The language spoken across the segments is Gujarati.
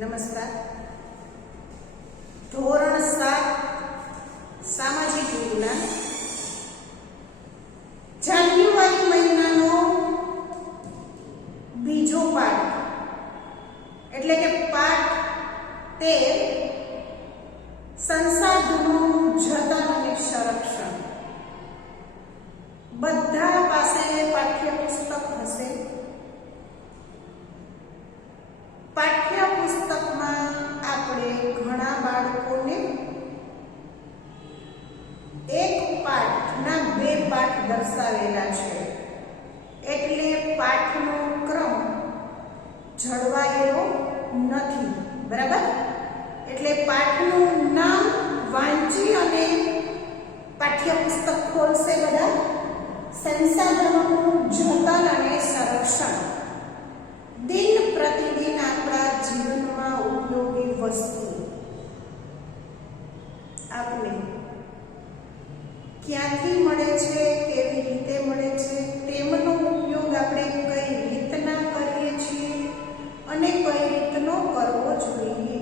નમસ્કાર. ધોરણ 7 સામાજિક વિજ્ઞાન જાન્યુઆરી મહિનાનો બીજો પાઠ એટલે કે પાઠ 13 સંસાધનોનું જતન અને સંરક્ષણ. બધા પાસે પાઠ્યપુસ્તક હશે. પાઠ્યપુસ્તકમાં આપણે ઘણા બાળકોને એક પાઠના 2 પાઠ દર્શાવેલા છે, એટલે પાઠનો ક્રમ જળવાયેલો નથી. બરાબર? એટલે પાઠનું નામ વાંચી અને પાઠ્યપુસ્તક ખોલશે બધા. સંસાધનોનું જતન અને સંરક્ષણ. દિન પ્રતિદિન આપણા જીવનમાં ઉપયોગી વસ્તુ આપને ક્યાંથી મળે છે, કેવી રીતે મળે છે, તેમનો ઉપયોગ આપણે કઈ રીતના કરીએ છીએ અને કઈ રીતનો કરવો જોઈએ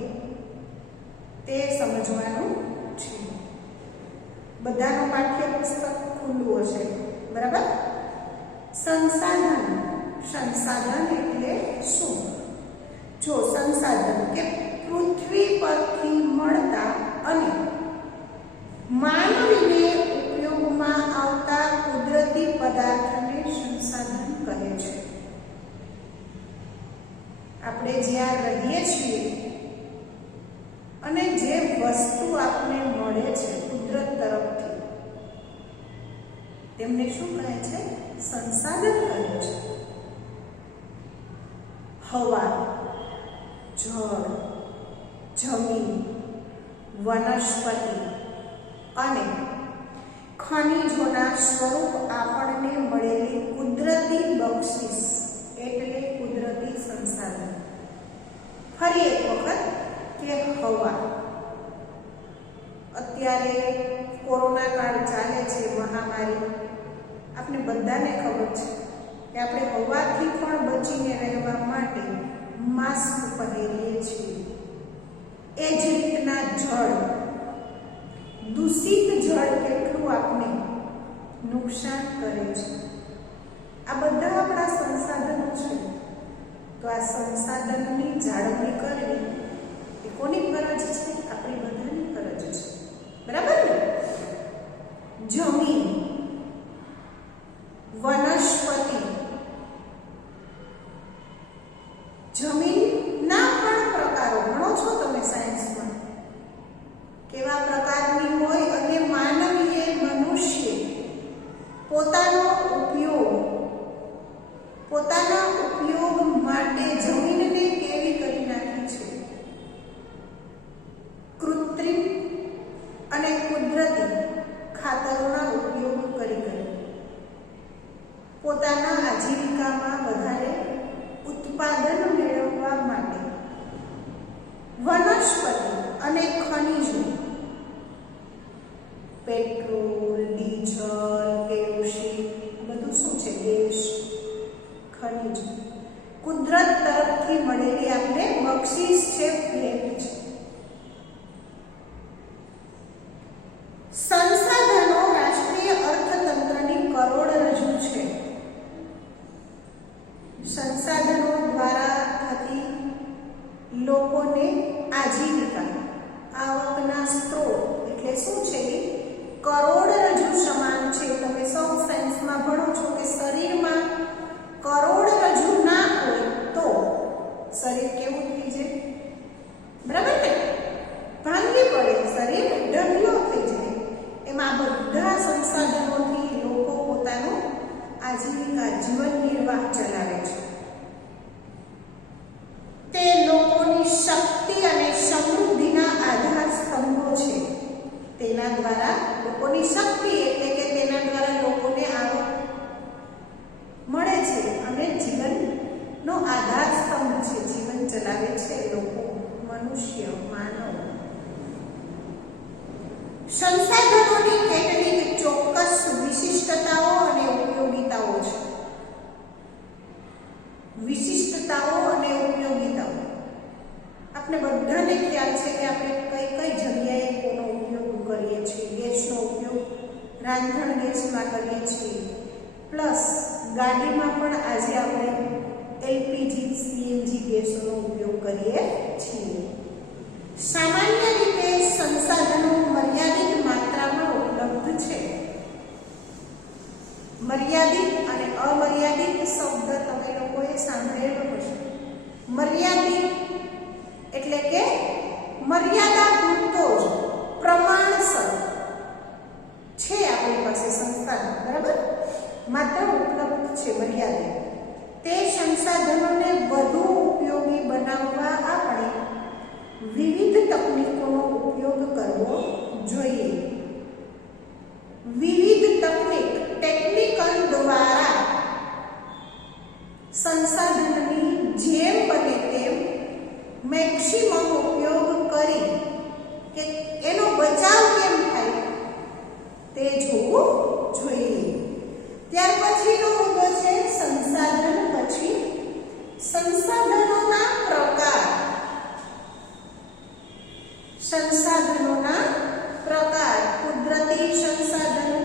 તે સમજવાનું છે. બધાનો પાઠ્યપુસ્તક ખુલ્લું હશે. બરાબર? સંસાધન એટલે શું? જો સંસાધન કે પૃથ્વી પરથી મળતા અને માનવીને ઉપયોગમાં આવતા કુદરતી પદાર્થને સંસાધન કહે છે. આપણે જ્યાં રહીએ છીએ અને જે વસ્તુ આપને મળે છે કુદરત તરફથી, તેમને શું કહે છે? સંસાધન કહે છે. હવા, જળ, જમીન, વનસ્પતિ અને ખનિજોના સ્વરૂપ આપણને મળેલી કુદરતી બક્ષિસ એટલે કુદરતી સંસાધન. ફરી એક વખત કે હવા. અત્યારે કોરોના કાળ ચાલે છે, મહામારી. આપણે બધાને ખબર છે કે આપણે હવાથી પણ બચીને રહેવા માટે માસ્ક પહેરીએ છીએ. એ જ રીતના જળ, દૂષિત જળ કેટલું આપને નુકસાન કરે છે. આ બધા આપણા સંસાધનો છે. તો આ સંસાધનની જાળવણી કરવી એ કોની ફરજ છે? આપણી બધાની ફરજ છે. બરાબર ને? જમીન, વનસ્પતિ, જમીનના પણ પ્રકારો ભણો છો તમે સાયન્સમાં, કેવા પ્રકારની હોય અને માનવીએ, મનુષ્ય પોતાના ઉપયોગ માટે જમીનને કેવી કરી નાખી છે. કૃત્રિમ અને કુદરતી ખાતરોના ઉપયોગ કરી પોતાના આજીવિકામાં વધારે ઉત્પાદન મેળવવા માટે વનસ્પતિ અને ખનિજો, પેટ્રોલ, ડીઝલ, કેરોસીન, બધું શું છે? ગેસ, ખનિજ, કુદરત તરફથી મળેલી આપણે બક્ષિસ છે, ભેટ છે. સંસાધનો રાષ્ટ્રીય અર્થતંત્રની કરોડરજ્જુ છે. સંસાધનો દ્વારા થતી લોકોને આજીવિકા, આવકના સ્ત્રોત એટલે શું છે? કરોડરજ્જુ સમાન છે. તમે સૌ સાયન્સમાં ભણો છો કે શરીરમાં કરોડરજ્જુ ના હોય તો શરીર કેવું થઈ જાય? બરાબર ને? ભાંગી પડે, શરીર ઢગલો થઈ જાય. એમાં બધા સંસાધનોથી લોકો પોતાનું આજીવિકા, જીવન નિર્વાહ ચલાવે છે. તે લોકોની શક્તિ અને સમૃદ્ધિના આધાર સ્તંભો છે. તેના દ્વારા લોકોની શક્તિ એટલે કે તેના દ્વારા લોકોને આવક મળે છે અને જીવનનો આધાર સ્તંભ છે. જીવન ચલાવે છે લોકો, મનુષ્ય, માનવ. સંસાધનોની કેટલીક ચોક્કસ વિશિષ્ટતાઓ અને ઉપયોગિતાઓ છે. વિશિષ્ટતાઓ અને ઉપયોગિતાઓ આપણે બધાને ખ્યાલ છે કે આપણે કઈ કઈ જગ્યાએ કોનો ઉપયોગ કરીએ છીએ. ગેસનો ઉપયોગ રાંધણ ગેસમાં કરીએ છીએ, પ્લસ ગાડીમાં પણ આજે આપણે એલપીજી સીએનજી ગેસનો ઉપયોગ કરીએ છીએ. સામાન્ય રીતે સંસાધનો મર્યાદિત માત્રામાં ઉપલબ્ધ છે. મર્યાદિત અને અમર્યાદિત શબ્દ તમે લોકોએ સાંભળેલો હશે. મર્યાદિત એટલે કે મર્યાદા પૂરતો જ, પ્રમાણસર છે આપણી પાસે સંસાધન, બરાબર, માત્ર ઉપલબ્ધ છે મર્યાદિત. તે સંસાધનોને વધુ ઉપયોગી બનાવવા આપણે વિવિધ તકનીકોનો ઉપયોગ કરવો જોઈએ. વિવિધ ટેકનિકલ દ્વારા સંસાધનની જેમ બને તેમ મેક્સિમમ ઉપયોગ કરી કે એનો બચાવ કેમ થાય તે જોવું જોઈએ. ત્યાર પછીનો મુદ્દો છે સંસાધન પછી સંસાધનોના પ્રકાર. સંસાધનોના પ્રકાર: કુદરતી સંસાધનો,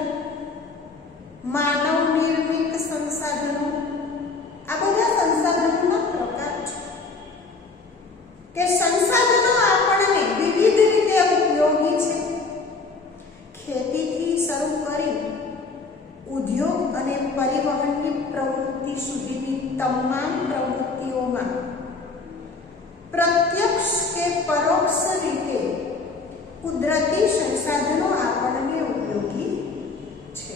માનવ નિર્મિત સંસાધનો. આ બધા સંસાધનોના પ્રકાર છે કે સંસાધનો આપણને વિવિધ રીતે ઉપયોગી છે. ખેતીથી શરૂ કરી ઉદ્યોગ અને પરિવહનની પ્રવૃત્તિ સુધીની તમામ પ્રવૃત્તિઓમાં પ્રત્યક્ષ કે પરોક્ષ રીતે કુદરતી સંસાધનો આપણને ઉપયોગી છે.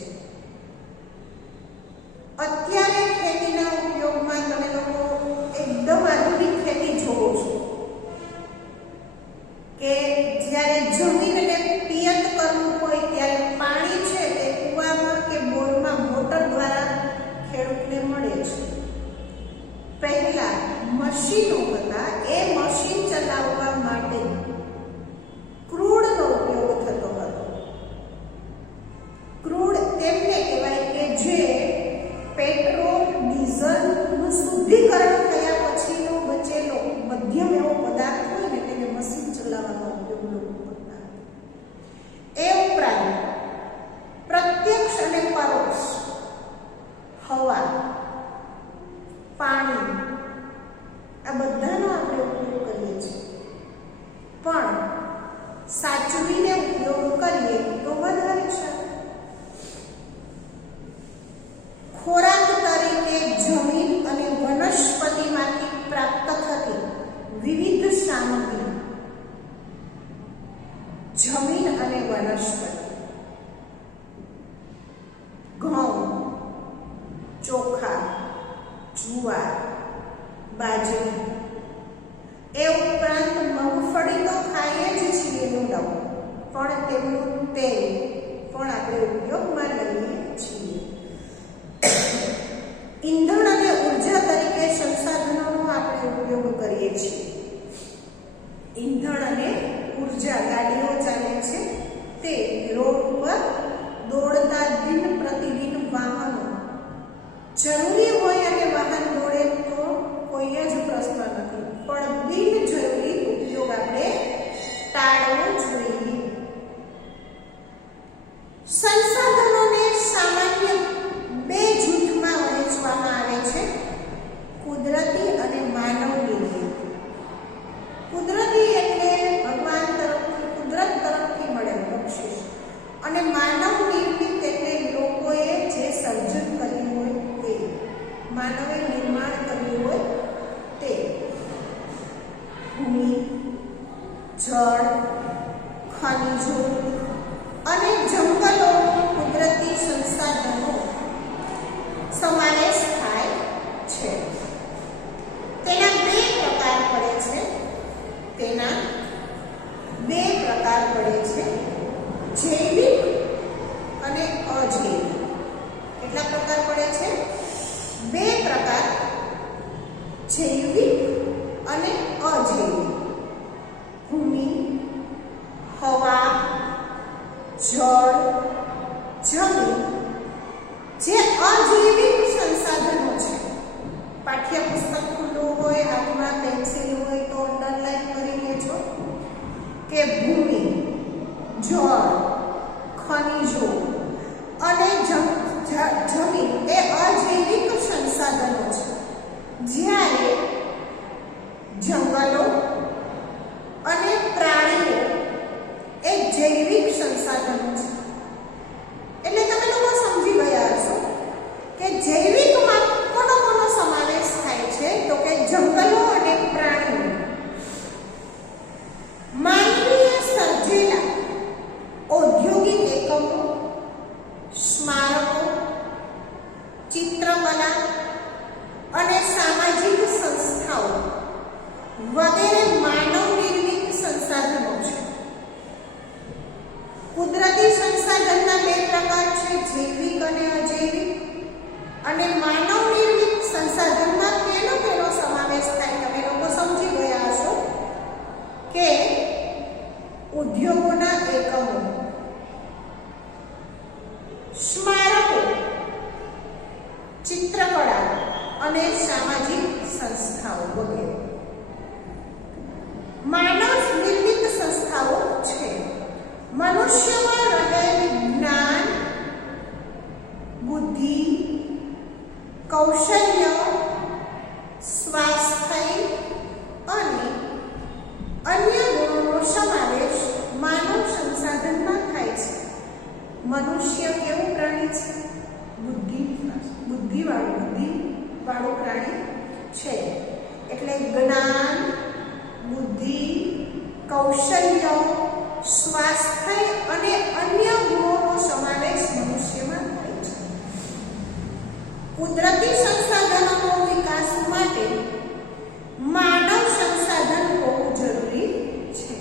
અત્યારે ખેતીના ઉપયોગમાં તમે લોકો એકદમ આધુનિક ખેતી જોવો છો કે જ્યારે જમીનને પિયત કરવું હોય ત્યારે પાણી છે તે કૂવામાં કે બોરમાં મોટર દ્વારા ખેડૂતને મળે છે. પહેલા મશીનો હતા, એ મશીન ચલાવવા માટે ક્રૂડનો ઉપયોગ થતો હતો. ક્રૂડ તેમને કહેવાય કે જે પેટ્રોલ ડીઝલનું શુદ્ધિકરણ થયા પછીનો બચેલો મધ્યમ એવો પદાર્થ હોય ને તેને મશીન ચલાવવામાં ઉપયોગ લોકો કરતા હતા. એ ઉપરાંત પ્રત્યક્ષ અને પરોક્ષ હવા, પાણી, આ બધાનો આપણે ઉપયોગ કરીએ છીએ. પણ સાચવીને ઉપયોગ કરીએ તો વધારે સારું. ખોરાક તરીકે જમીન અને વનસ્પતિમાંથી પ્રાપ્ત થતી વિવિધ સામગ્રી. જમીન અને વનસ્પતિ: ઘઉં, ચોખા, જુવાર, બાજરી. એ ઉપરાંત મગફળી તો ખાઈએ જ છીએ નો ડાઉટ, પણ તેમનું તેલ પણ આપણે ઉપયોગમાં લઈએ છીએ. ઈંધણ અને ઉર્જા તરીકે સંસાધનોનો આપણે ઉપયોગ કરીએ છીએ. ઈંધણ અને ઉર્જા, ગાડીઓ ચાલે છે તે રોડ ઉપર દોડતા દિન પ્રતિદિન વાહનો. જરૂરી હોય અને વાહન દોડે તો કોઈ જ પ્રશ્ન નથી, પણ બિનજરૂરી ઉપયોગ આપણે ટાળવો જોઈએ. સંસાધનોને સામાન્ય બે જૂથમાં વહેંચવામાં આવે છે: કુદરતી અને માનવ નિર્મિત. કુદરતી એટલે ભગવાન તરફથી, કુદરત તરફથી મળેલ બક્ષિસ, અને માનવ નિર્મિત એટલે લોકોએ જે સર્જન કર્યું હોય તે, માનવે નિર્માણ કર્યું હોય તે. ભૂમિ, જળ, ખનિજો અને જંગલો કુદરતી સંસાધનો સમાવેશ થાય છે. તેના બે પ્રકાર પડે છે. જૈવિક અને અજૈવિક. કેટલા પ્રકાર પડે છે? બે પ્રકાર: જૈવિક અને અજૈવિક. ભૂમિ, હવા, જળ જંગલો અને પ્રાણીઓ એ જૈવિક સંસાધનો છે. એટલે તમે લોકો સમજી ગયા હશો કે જૈવિકમાં કોનો કોનો સમાવેશ થાય છે? તો કે જંગલો અને પ્રાણીઓ. માનવીએ સર્જેલા ઔદ્યોગિક એકમો, સ્મારકો, ચિત્રકલા અને સામાજિક સંસ્થાઓ વગેરે માનવ નિર્મિત સંસાધનો છે. કુદરતી સંસાધનના બે પ્રકાર છે, જૈવિક અને અજૈવિક. અને માનવ નિર્મિત સંસાધનમાં કેનો સમાવેશ થાય? તમે લોકો સમજી ગયા હશો કે ઉદ્યોગોના એકમો, સ્મારકો, ચિત્રકળા અને સામાજિક સંસ્થાઓ વગેરે. માનવ નિર્મિત સંસ્થાઓ છે મનુષ્યમાં રહેલ જ્ઞાન, બુદ્ધિ, કૌશલ્ય, સ્વાસ્થ્ય અને અન્ય ગુણોનો સમાવેશ માનવ સંસાધનમાં થાય છે. મનુષ્ય કેવું પ્રાણી છે? બુદ્ધિવાળું પ્રાણી છે. એટલે જ્ઞાન, બુદ્ધિ, કૌશલ્ય, સ્વાસ્થ્ય અને અન્ય ગુણોનો સમાવેશ મનુષ્યમાં થાય છે. કુદરતી સંસાધનોનો વિકાસ માટે માનવ સંસાધન હોવું જરૂરી છે.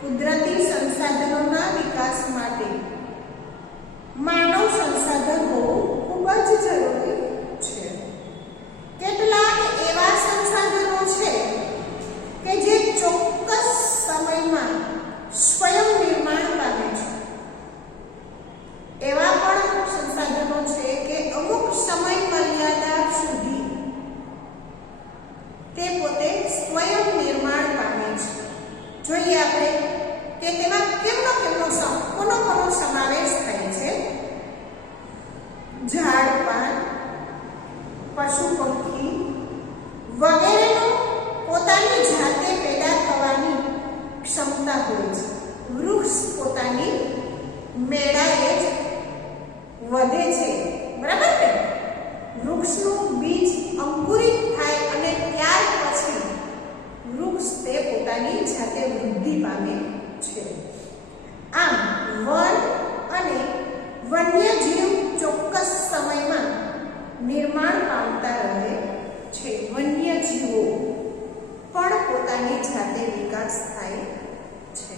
કુદરતી સંસાધનોના વિકાસ માટે માનવ સંસાધન હોવું ખૂબ જ જરૂરી છે. કેટલાક એવા સંસાધનો છે કે જે ચોક્કસ સમયમાં સ્વયં નિર્માણ પામે છે. એવા પણ સંસાધનો છે કે અમુક સમય મર્યાદા સુધી તે પોતે સ્વયં નિર્માણ પામે છે. જોઈએ આપણે કે તેમાં કોનો સમાવેશ થાય છે? ઝાડ, પાન, પશુ, પંખી વગેરેનો પોતાની જાતે પેદા થવાની ક્ષમતા હોય છે. વૃક્ષ પોતાની મેળાએ જ વધે છે, બરાબર ને? વૃક્ષનું બીજ અંકુરિત થાય અને ત્યાર પછી વૃક્ષ તે પોતાની જાતે વૃદ્ધિ પામે છે. આમ વન અને વન્યજીવ ચોક્કસ સમયમાં નિર્માણ પામતા રહે છે. વન્યજીવો પણ પોતાની જાતે વિકાસ થાય છે.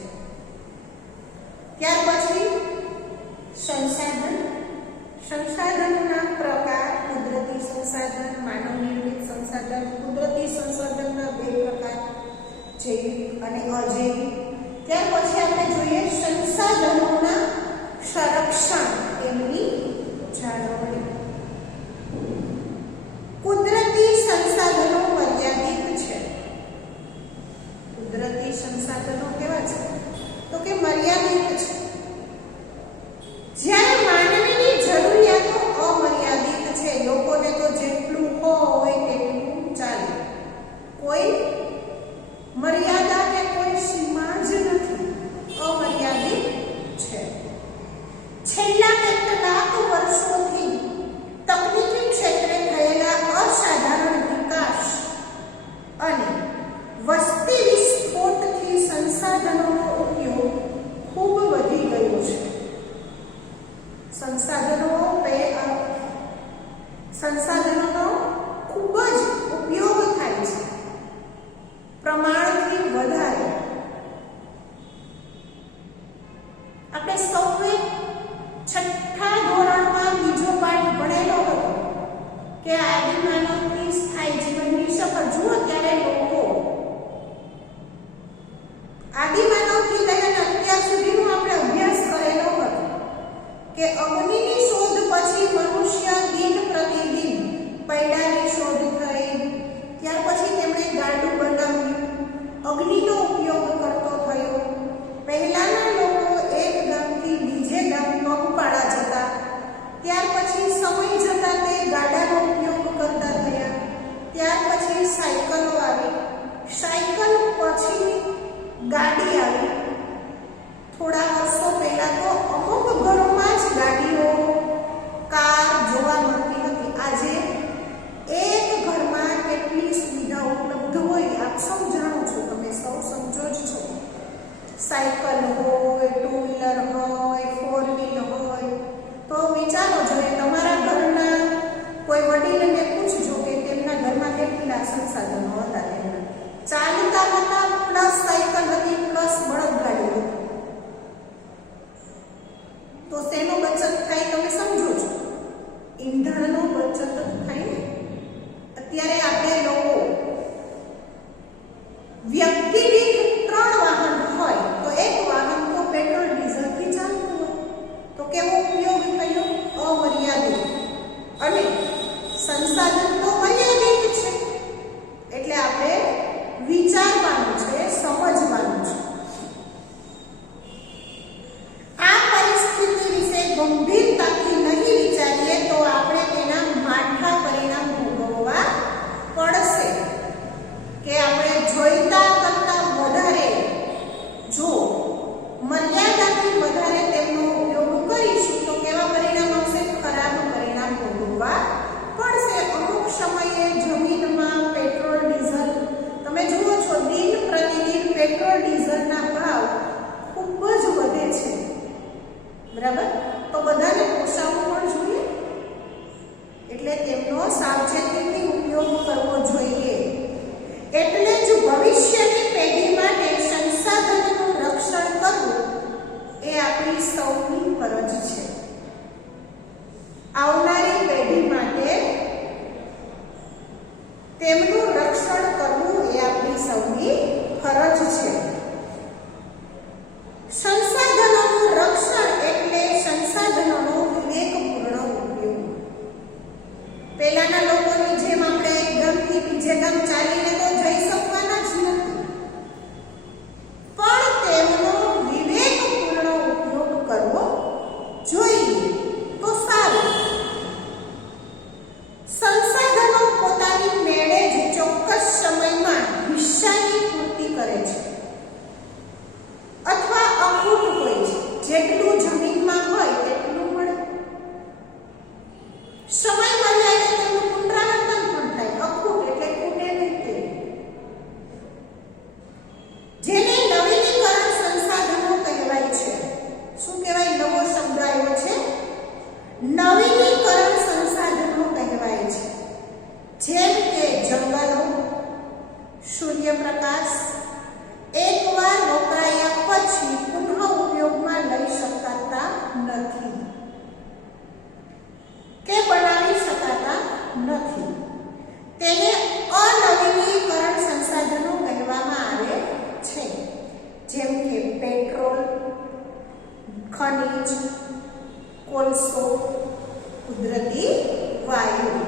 ત્યાર પછી સંસાધનના પ્રકાર: કુદરતી સંસાધન, માનવ નિર્મિત સંસાધન. કુદરતી સંસાધનના બે પ્રકાર, જૈવિક અને અજૈવિક. ત્યાર પછી આપણે જોઈએ સંસાધનોના સંરક્ષણ, તેમની જાળવણી. કુદરતી સંસાધનો મર્યાદિત છે. કુદરતી સંસાધનો કેવા છે? તો કે મર્યાદિત છે. જ્યારે માનવીની જરૂરિયાતો અમર્યાદિત છે. લોકોને તો જેટલું હોય તેટલું ચાલે. કોઈ મર્યાદા કે કોઈ સીમા જ નથી. અમર્યાદિત છે. છેલ્લા કેટલાક વર્ષોથી તકનીકી ક્ષેત્રે થયેલા અસાધારણ વિકાસ અને વસ્તી વિસ્ફોટથી સંસાધનોનો ઉપયોગ ખૂબ વધી ગયો છે. સંસાધનોનો ખૂબ જ ઉપયોગ થાય છે, પ્રમાણથી વધારે. આપણે સૌએ છઠ્ઠા ધોરણમાં બીજો પાઠ ભણેલો હતો કે આદિમાનવથી સ્થાયી જીવનની સફર. જુઓ, ત્યારે લોકો આદિમાનવથી લઈને અત્યાર સુધીનો આપણે અભ્યાસ કરેલો હતો કે અગ્નિની શોધ પછી મનુષ્ય દિન પ્રતિદિન પૈડાની શોધ થઈ. ત્યાર પછી તેમણે ગાડું બનાવ્યું, અગ્નિનો ઉપયોગ કરતો થયો. પહેલાના લોકો એક ગામથી બીજે ગામ પગપાળા જતા. ત્યાર પછી સમય જતા તે ગાડાનો ઉપયોગ કરતા થયા. ત્યાર પછી સાયકલો આવી. પેઢી દીઠ 3 વાહન હોય તો એક વાહન તો પેટ્રોલ ડીઝલથી ચાલતું હોય તો કેવો ઉપયોગ થયો? અમર્યાદિત. અને સંસાધન તો મર્યાદિત છે એટલે આપણે વિચારવાનું છે, સમજવાનું છે. આ પરિસ્થિતિ વિશે ગંભીરતાથી નહીં વિચારીએ તો આપણે તેના માઠા પરિણામ ભોગવવા પડશે. કે આપણે જોઈતા કરતા વધારે જો મર્યાદાથી વધારે તેમનો ઉપયોગ કરીશું તો કેવા પરિણામ આવશે? ખરાબ પરિણામ ભોગવવા પડશે. અમુક સમયે જમીનમાં પેટ્રોલ ડીઝલ તમે જુઓ છો, દિન પ્રતિદિન પેટ્રોલ ડીઝલના ભાવ ખૂબ જ વધે છે. બરાબર? તો બધાને પોસાવવું પણ જોઈએ એટલે તેમનો સાવચેતીથી ઉપયોગ કરવો જોઈએ. એટલે જ ભવિષ્યની પેઢી માટે સંસાધનોનું રક્ષણ કરવું એ આપણી સૌની ફરજ છે. આવનારી પેઢી માટે તેમનું રક્ષણ કરવું એ આપણી સૌની ફરજ છે. સંસાધનોનું રક્ષણ એટલે સંસાધનોનો વિવેકપૂર્ણ ઉપયોગ. પહેલાના લોકોની જેમ આપણે એક ગામથી બીજે ગામ ચાલીને તો જઈ શકવાના જ નથી, પણ તેમનો વિવેકપૂર્ણ ઉપયોગ કરવો જોઈએ તો સારું. સંસાધનો પોતાની મેળે જ ચોક્કસ સમયમાં હિસ્સાની પૂર્તિ કરે છે અથવા અખૂટ હોય છે. જેટલું જમીનમાં હોય તેટલું મળે. સમય મર્યાદે તેનું પુનરાવર્તન પણ થાય. અખૂટ એટલે ખૂટે નહીં તે. જેને નવીનીકરણ સંસાધનો કહેવાય છે. શું કહેવાય? નવો શબ્દ આવ્યો છે, નવીનીકરણ સંસાધનો કહેવાય છે. જેમ કે જંગલો, સૂર્યપ્રકાશ એકવાર વપરાયા પછી પુનઃ ઉપયોગમાં લઈ શકાતા નથી કે બનાવી શકાતા નથી. તેને અનવીનીકરણ સંસાધનો કહેવામાં આવે છે. જેમ કે પેટ્રોલ, ખનિજ, કોલસો, કુદરતી વાયુ.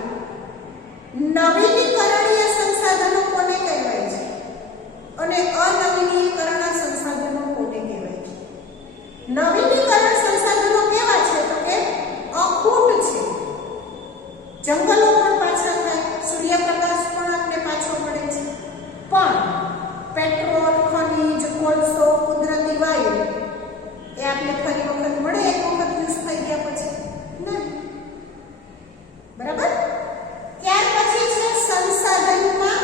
નવીનીકરણીય સંસાધનો કોને કહેવાય છે અને અનવીનીકરણ સંસાધનો કોને કહેવાય છે? નવીનીકરણ સંસાધનો કેવા છે તો કે અખૂટ છે. જંગલો પણ પાછા થાય, સૂર્યપ્રકાશ પણ આપણે પાછો મળે છે, પણ પેટ્રોલ, ખનિજ, કોલસો, કુદરતી વાયુ એ આપણે ફરી વખત મળે એક વખત યુઝ થઈ ગયા પછી નહીં. બરાબર? ત્યાર પછી છે સંસાધનમાં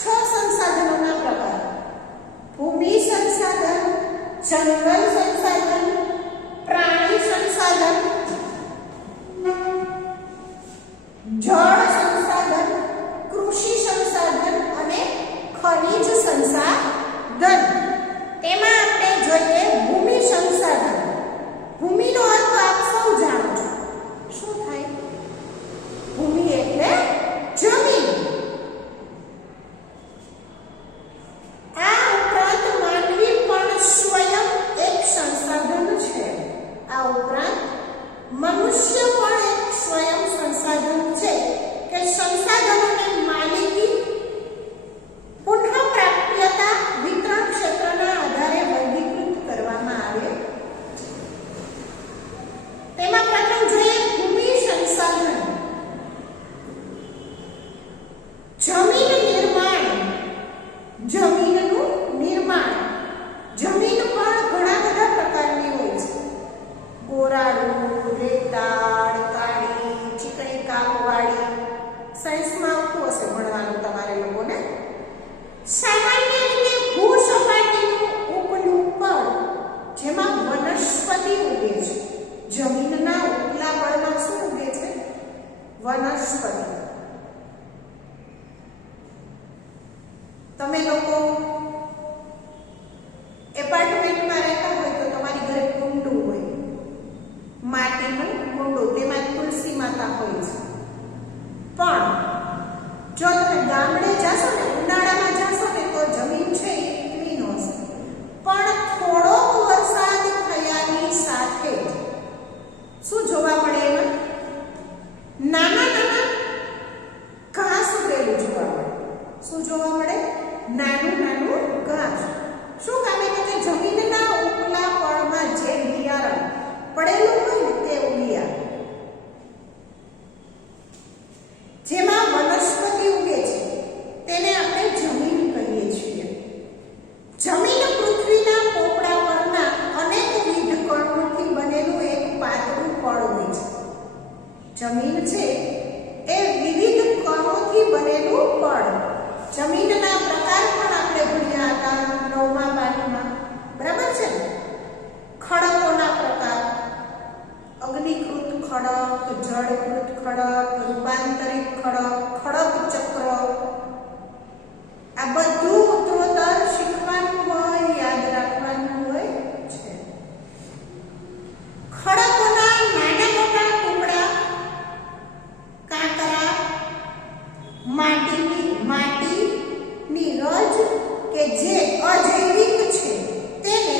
6 સંસાધનોના પ્રકાર. ભૂમિ સંસાધન, જંગલ સંસાધન, પ્રાણી સંસાધન, જળ સંસાધન, કૃષિ સંસાધન અને ખનિજ સંસાધન. તેમાં આપણે જોઈએ ભૂમિ સંસાધન. ભૂમિનો અર્થ આપ સૌ જાણો છો. શું થાય? ભૂમિ એટલે જમીન. આ ઉપરાંત માનવી પણ સ્વયં એક સંસાધન છે. આ ઉપરાંત મનુષ્ય પણ એક સ્વયં સંસાધન છે કે સંસાધનોને માલિકી, પુનઃપ્રાપ્યતા, વિતરણ ક્ષેત્ર નાનું નાનું ઘાસ. શું કામે કે જમીનના ઉપલા પળમાં જે બિયારણ પડેલું હોય ને તે ઉગી આવે, જેમાં વનસ્પતિ ઉગે છે તેને આપણે જમીન કહીએ છીએ. જમીન પૃથ્વીના પોપડા પરના અનેકવિધ કણોથી બનેલું એક પાતળું પડ હોય છે. જમીન છે એ વિવિધ કણોથી બનેલું પડ. જમીનના પ્રકાર પણ આપણે ભણ્યા હતા 9મા પાઠમાં, બરાબર છે ને? ખડકોના પ્રકાર: અગ્નિકૃત ખડક, જળકૃત ખડક, રૂપાંતરિત ખડક, ખડક ચક્ર. આ બધું ઉત્તરોત્તર શીખવાનું હોય, યાદ રાખવાનું હોય છે. ખડકોના નાના મોટા ટુકડા, કાંકરા, માટીની રજ કે જે અજૈવિક છે તેને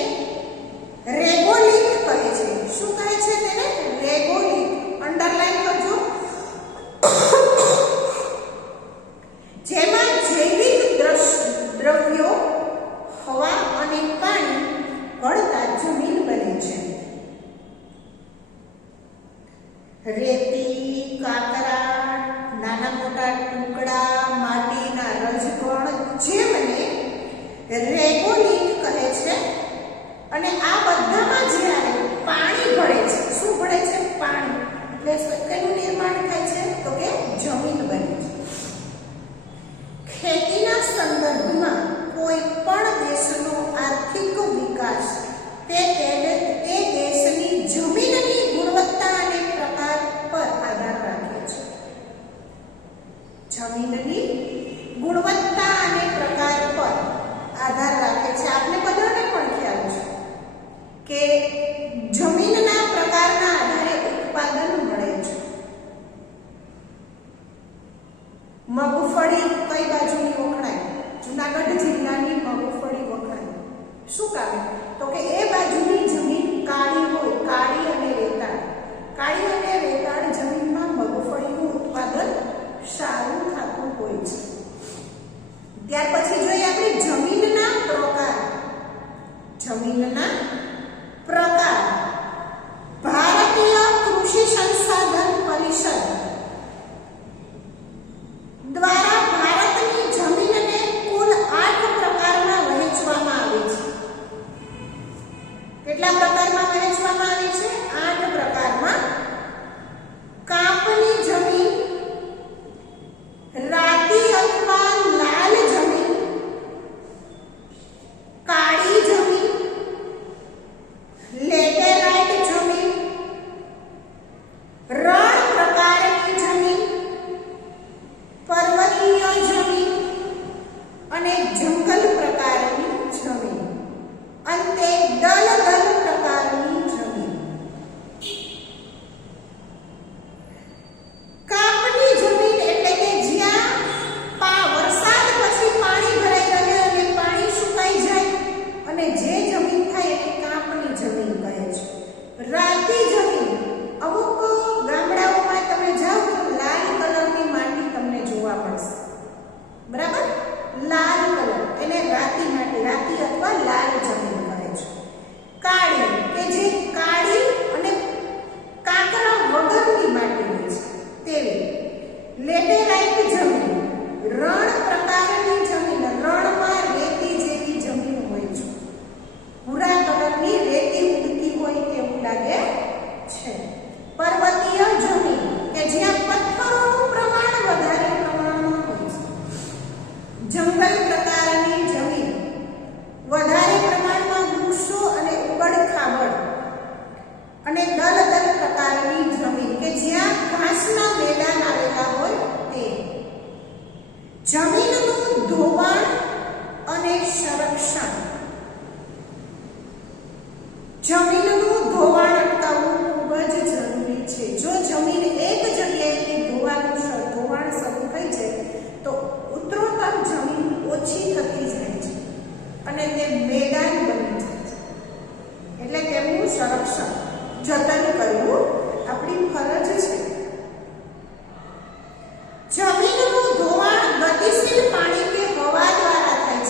રેગોલિથ કહે છે. શું કહે છે તેને? રેગોલિથ. અંડરલાઈન કરજો. જેમાં જૈવિક દ્રવ્યો, હવા અને પાણી ભળતા જમીન બને છે. રેતી, કાંકરા, નાના મોટા ટુકડા, માટીના રજકણ જેમને રેગોલિથ કહે છે. અને આ બધામાં જ્યારે પાણી ભળે છે, શું ભળે છે? પાણી. એટલે કેનું નિર્માણ થાય છે? તો કે જમીન બને છે. ખેતીના સંદર્ભમાં કોઈ પણ દેશનો આર્થિક વિકાસ તે દેશની જમીનની ગુણવત્તા અને પ્રકાર પર આધાર રાખે છે. જમીનની ગુણવત્તા અને પ્રકાર પર આધાર રાખે છે. આપણે બધાને પણ ખ્યાલ છે કે જમીનના પ્રકારના આધારે ઉત્પાદન મળે છે. મગફળી કઈ બાજુની વખણાય? જૂનાગઢ જિલ્લાની મગફળી વખણાય. શું કામ? તો કે એ બાજુની જમીન કાળી હોય, કાળી અને રેતાળ. કાળી અને રેતાળ જમીનમાં મગફળીનું ઉત્પાદન સારું થતું હોય છે. ત્યાર પછી જોઈએ આપણે જમીનના પ્રકાર. જમીનના પ્રકાર. ભારતીય કૃષિ સંસાધન પરિષદ દ્વારા ભારતની જમીનને કુલ 8 પ્રકારમાં વહેંચવામાં આવી છે. કેટલા પ્રકારમાં વહેંચવામાં આવી છે? 8 પ્રકારમાં. કાપની જમીન, રાતી અથવા લાલ જમીન, કાળી જમીન, લેટેરાઇટ જમીન, રણ પ્રકારની જમીન, પર્વતીય જમીન અને જંગલ પ્રકારની જમીન. અંતે દલદલ પ્રકારની જમીન. કાપની જમીન એટલે કે જ્યાં વરસાદ પછી પાણી ભરાઈ રહે અને પાણી સુકાઈ જાય અને જે જમીન થાય એને કાપની જમીન કહે છે. રાતી જમીન, અમુક ગામડાઓમાં તમે જાઓ તો લાલ કલરની માટી તમને જોવા મળશે, બરાબર? લાલ કલર, એને રાતી માટી, રાતી અથવા લાલ જમીન કહે છે. કાળી કે જે કાળી અને કાંકરા વગરની માટી હોય છે તેવી. લેટેરાઇટ જમીન, રણ પ્રકારની જમીન, રણમાં રેતી જેવી જમીન હોય છે. ભૂરા કલરની રેતી ઉડતી હોય તેવું લાગે છે. પર્વતીય જમીન કે જ્યાં પથ્થરોનું પ્રમાણ વધારે પ્રમાણમાં હોય છે. જંગલ પ્રકારની જમીન, વધારે પ્રમાણમાં વૃક્ષો અને ઉબડ-ખાબડ. અને દલદલ પ્રકારની જમીન કે જ્યાં ઘાસના મેદાન આવેલા હોય તે. જમીનનું ધોવાણ અને સંરક્ષણ. જમીનનું ધોવાણ અટકાવવું ખૂબ જ જરૂરી છે. જો જમીન એક જગ્યાએથી ધોવાણ શરૂ થઈ જાય તો ઉત્તરોત્તર જમીન ઓછી થતી જાય છે અને તે મેદાન બની જાય છે. એટલે તેમનું સંરક્ષણ, જતન કરવું આપણી ફરજ છે. જમીનનું ધોવાણ ગતિશીલ પાણી કે હવા દ્વારા થાય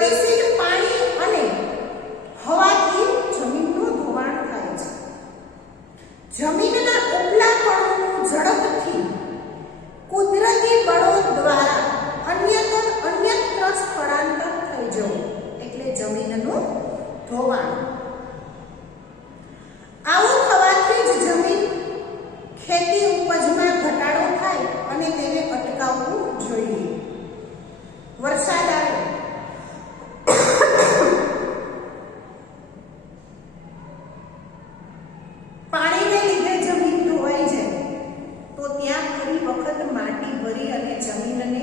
ગતિશીલ પાણી અને હવાથી જમીનનું ધોવાણ થાય છે. જમીનના ઉપલા કણોનું ઝડપથી કુદરતી બળો દ્વારા અન્યત્ર સ્થળાંતર થઈ જવું એટલે જમીનનું ધોવાણ. આવું થવાથી જ જમીન ખેતી ઉપજમાં ઘટાડો થાય અને તેને અટકાવવું જોઈએ. વરસાદ આવે પાણીને લીધે જમીન ધોવાઈ જાય તો ત્યાં ફરી વખત માટી ભરી અને જમીનને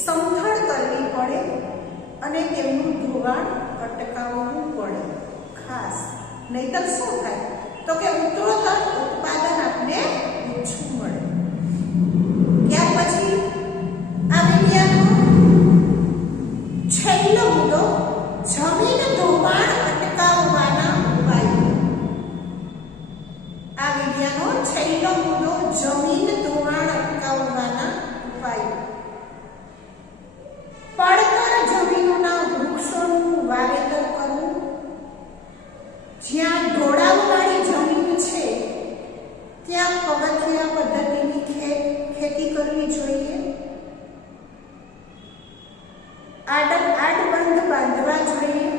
સમથળ કરવી પડે અને તેમનું ધોવાણ અટકાવવું પડે ખાસ. નહીતર શું થાય તો કે ઉત્તરોત્તર ઉત્પાદન આપણે ઓછું મળે. ત્યાર પછી આ વિડિયાનો છેલ્લો મુદ્દો જમીન ધોવાણ અટકાવવાના ઉપાયો. આ વિડિયાનો છેલ્લો મુદ્દો જમીન ધોવાણ અટકાવવાના ઉપાયો. પડતર જમીનોના વૃક્ષોનું વાવેતર કરવું. જ્યાં ઢોળાવવાળી જમીન છે ત્યાં પગથિયા પદ્ધતિની ખેતી કરવી જોઈએ. આડબંધ બાંધવા જોઈએ.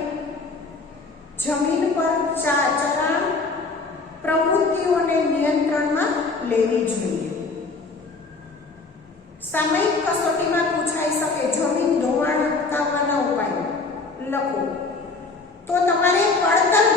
જમીન પર ચરાણ પ્રવૃત્તિઓને નિયંત્રણમાં લેવી જોઈએ. સામયિક કસોટીમાં પૂછાઈ શકે જમીન ધોવાણ અટકાવવાના ઉપાયો લખો તો તમારે પડતર